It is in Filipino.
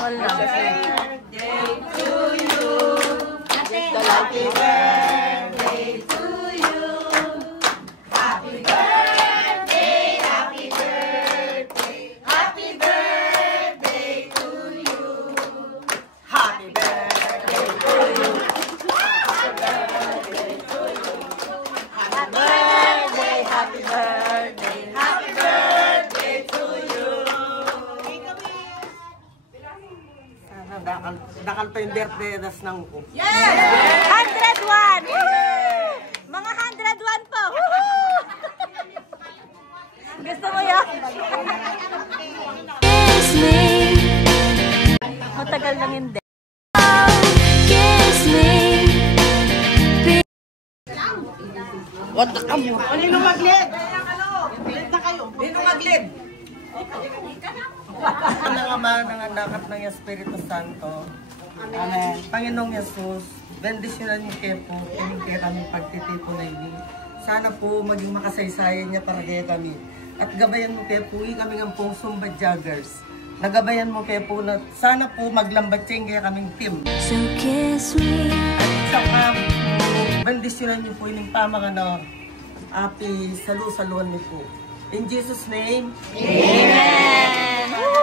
all lang. Birthday to you. Happy birthday to you. Happy birthday, happy birthday. Happy birthday to you. Happy birthday to you. Happy birthday to you. Happy birthday, happy birthday. Happy birthday to you. Dakal pa yung birthday das ng ko. Yes! 101! Mga 101 po! Gusto mo yun? Kiss me, Matagal lang hindi. kiss me. What the kamo? Nino maglid? Maglid na kayo. Nino maglid? Ang Ama ng Anak at ng Espiritu Santo. Amen. Panginoong Yesus, bendisyonan niyo kayo po, kaya kami pagtitipo na ini. Sana po maging makasaysayan niya para kaya kami. At gabayan mo kayo po, kami ng pong Zumba Joggers. Nagabayan mo kayo po na sana po maglambatsing kaya kaming team. So kiss me. At saka bendisyonan niyo po yung pamakan na api salu-saluan niyo po. In Jesus' name, Amen!